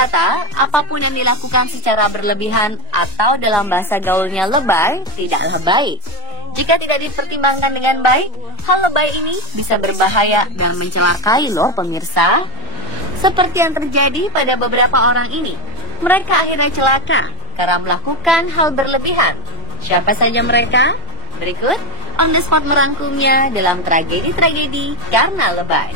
berkata, apapun yang dilakukan secara berlebihan atau dalam bahasa gaulnya lebay, tidaklah baik. Jika tidak dipertimbangkan dengan baik, hal lebay ini bisa berbahaya dan mencelakai loh pemirsa. Seperti yang terjadi pada beberapa orang ini, mereka akhirnya celaka karena melakukan hal berlebihan. Siapa saja mereka? Berikut On The Spot merangkumnya dalam tragedi-tragedi karena lebay.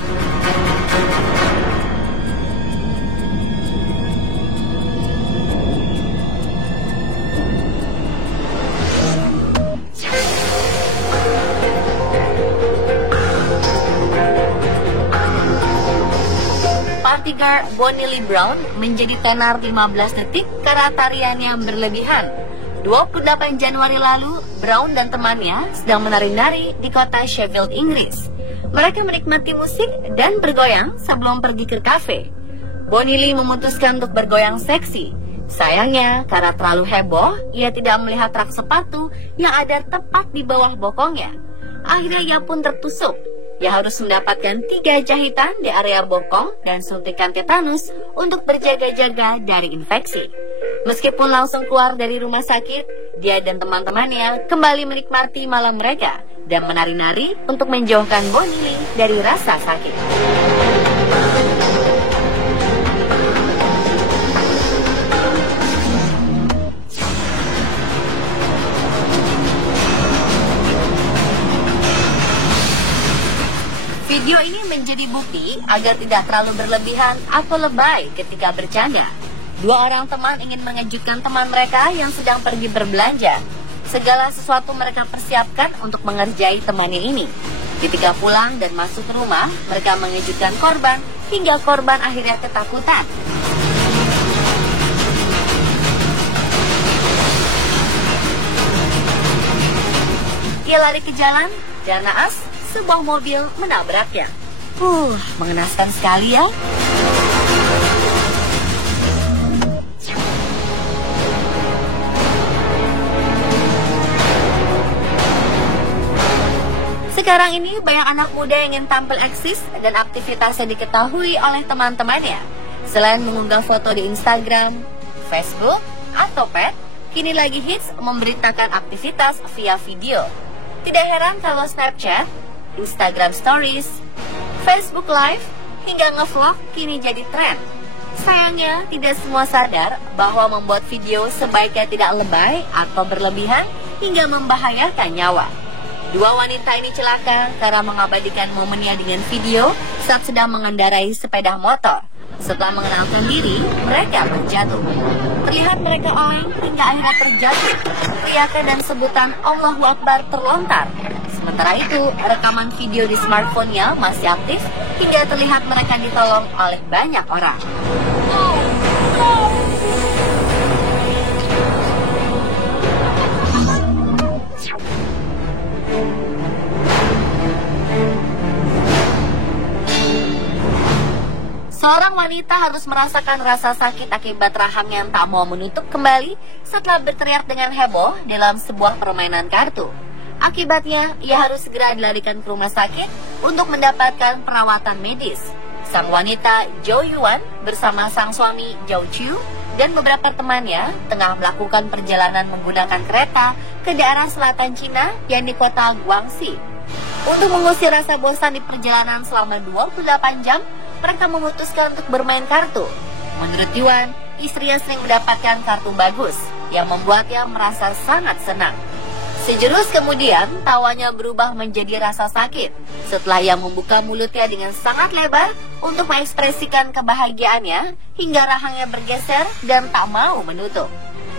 Party girl Bonnie Lee Brown menjadi tenar 15 detik karena tarian yang berlebihan. 28 Januari lalu, Brown dan temannya sedang menari-nari di kota Sheffield, Inggris. Mereka menikmati musik dan bergoyang sebelum pergi ke kafe. Bonnie Lee memutuskan untuk bergoyang seksi. Sayangnya, karena terlalu heboh, ia tidak melihat rak sepatu yang ada tepat di bawah bokongnya. Akhirnya ia pun tertusuk. Ia harus mendapatkan 3 jahitan di area bokong dan suntikan tetanus untuk berjaga-jaga dari infeksi. Meskipun langsung keluar dari rumah sakit, dia dan teman-temannya kembali menikmati malam mereka dan menari-nari untuk menjauhkan Bonnie Lee dari rasa sakit. Video ini menjadi bukti agar tidak terlalu berlebihan atau lebay ketika bercanda. 2 orang teman ingin mengejutkan teman mereka yang sedang pergi berbelanja. Segala sesuatu mereka persiapkan untuk mengerjai temannya ini. Ketika pulang dan masuk ke rumah, mereka mengejutkan korban hingga korban akhirnya ketakutan. Ia lari ke jalan dan naas sebuah mobil menabraknya. Mengenaskan sekali ya. Sekarang ini banyak anak muda yang ingin tampil eksis dan aktivitasnya diketahui oleh teman-temannya. Selain mengunggah foto di Instagram, Facebook, atau Pet, kini lagi hits memberitakan aktivitas via video. Tidak heran kalau Snapchat, Instagram Stories, Facebook Live, hingga nge-vlog kini jadi tren. Sayangnya, tidak semua sadar bahwa membuat video sebaiknya tidak lebay atau berlebihan hingga membahayakan nyawa. 2 wanita ini celaka karena mengabadikan momennya dengan video saat sedang mengendarai sepeda motor. Setelah mengenalkan diri, mereka terjatuh. Terlihat mereka oleng hingga akhirnya terjatuh. Teriakan dan sebutan Allahu Akbar terlontar. Sementara itu, rekaman video di smartphone-nya masih aktif hingga terlihat mereka ditolong oleh banyak orang. Seorang wanita harus merasakan rasa sakit akibat rahang yang tak mau menutup kembali setelah berteriak dengan heboh dalam sebuah permainan kartu. Akibatnya, ia harus segera dilarikan ke rumah sakit untuk mendapatkan perawatan medis. Sang wanita, Jo Yuan, bersama sang suami, Jo Chu, dan beberapa temannya tengah melakukan perjalanan menggunakan kereta ke daerah selatan Cina yang di kota Guangxi. Untuk mengusir rasa bosan di perjalanan selama 28 jam, mereka memutuskan untuk bermain kartu. Menurut Yuan, istrinya sering mendapatkan kartu bagus yang membuatnya merasa sangat senang. Sejurus kemudian, tawanya berubah menjadi rasa sakit setelah ia membuka mulutnya dengan sangat lebar untuk mengekspresikan kebahagiaannya hingga rahangnya bergeser dan tak mau menutup.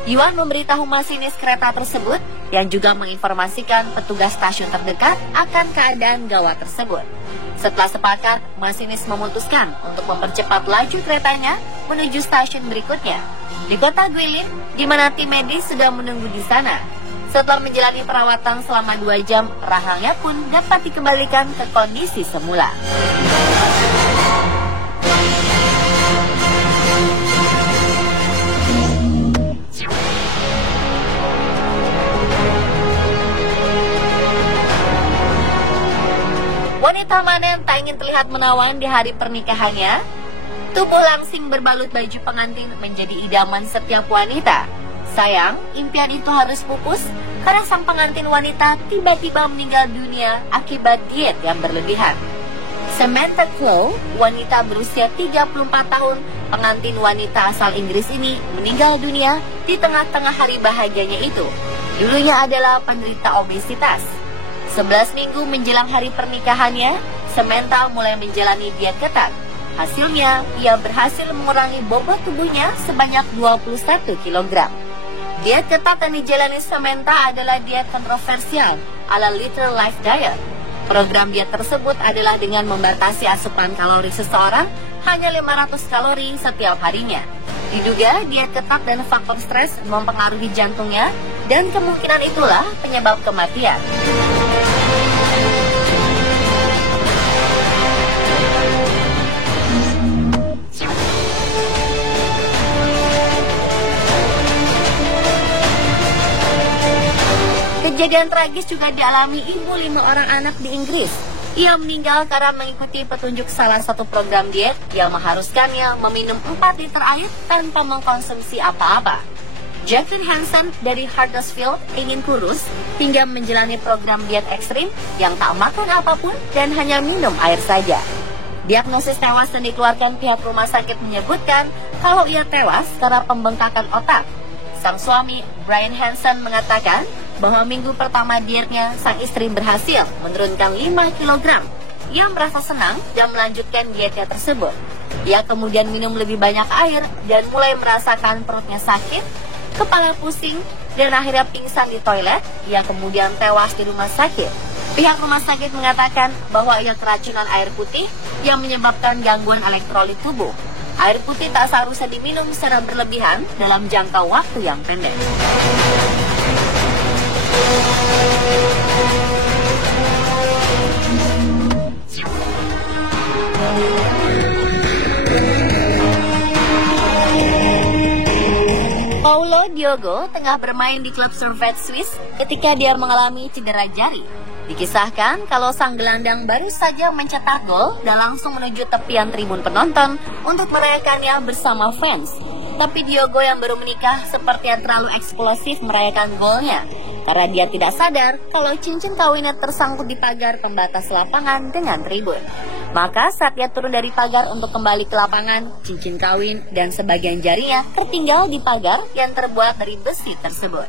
Yuan memberitahu masinis kereta tersebut yang juga menginformasikan petugas stasiun terdekat akan keadaan gawat tersebut. Setelah sepakat, masinis memutuskan untuk mempercepat laju keretanya menuju stasiun berikutnya di kota Guilin, di mana tim medis sudah menunggu di sana. Setelah menjalani perawatan selama 2 jam, rahangnya pun dapat dikembalikan ke kondisi semula. Wanita mana yang tak ingin terlihat menawan di hari pernikahannya? Tubuh langsing berbalut baju pengantin menjadi idaman setiap wanita. Sayang, impian itu harus pupus karena sang pengantin wanita tiba-tiba meninggal dunia akibat diet yang berlebihan. Samantha Chloe, wanita berusia 34 tahun, pengantin wanita asal Inggris ini meninggal dunia di tengah-tengah hari bahagianya itu. Dulunya adalah penderita obesitas. 11 minggu menjelang hari pernikahannya, Samantha mulai menjalani diet ketat. Hasilnya, ia berhasil mengurangi bobot tubuhnya sebanyak 21 kg. Diet ketat yang dijalani Samantha adalah diet kontroversial ala Little Life Diet. Program diet tersebut adalah dengan membatasi asupan kalori seseorang hanya 500 kalori setiap harinya. Diduga diet ketat dan faktor stres mempengaruhi jantungnya dan kemungkinan itulah penyebab kematian. Kejadian tragis juga dialami ibu 5 orang anak di Inggris. Ia meninggal karena mengikuti petunjuk salah satu program diet yang mengharuskannya meminum 4 liter air tanpa mengkonsumsi apa-apa. Jacqueline Hansen dari Huddersfield ingin kurus hingga menjalani program diet ekstrim yang tak makan apapun dan hanya minum air saja. Diagnosis tewas yang dikeluarkan pihak rumah sakit menyebutkan kalau ia tewas karena pembengkakan otak. Sang suami, Brian Hansen, mengatakan bahwa minggu pertama dietnya, sang istri berhasil menurunkan 5 kg. Ia merasa senang dan melanjutkan dietnya tersebut. Ia kemudian minum lebih banyak air dan mulai merasakan perutnya sakit, kepala pusing, dan akhirnya pingsan di toilet. Ia kemudian tewas di rumah sakit. Pihak rumah sakit mengatakan bahwa ia keracunan air putih yang menyebabkan gangguan elektrolit tubuh. Air putih tak seharusnya diminum secara berlebihan dalam jangka waktu yang pendek. Paulo Diogo tengah bermain di klub Servette Swiss ketika dia mengalami cedera jari. Dikisahkan kalau sang gelandang baru saja mencetak gol dan langsung menuju tepian tribun penonton untuk merayakannya bersama fans. Tapi Diogo yang baru menikah sepertinya terlalu eksplosif merayakan golnya karena dia tidak sadar kalau cincin kawinnya tersangkut di pagar pembatas lapangan dengan tribun. Maka saat dia turun dari pagar untuk kembali ke lapangan, cincin kawin dan sebagian jarinya tertinggal di pagar yang terbuat dari besi tersebut.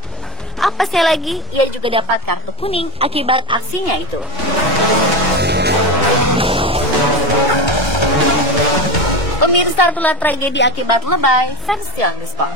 Apa sih lagi, ia juga dapat kartu kuning akibat aksinya itu. Pemirsa, itulah tragedi akibat lebay fans Young The Spot.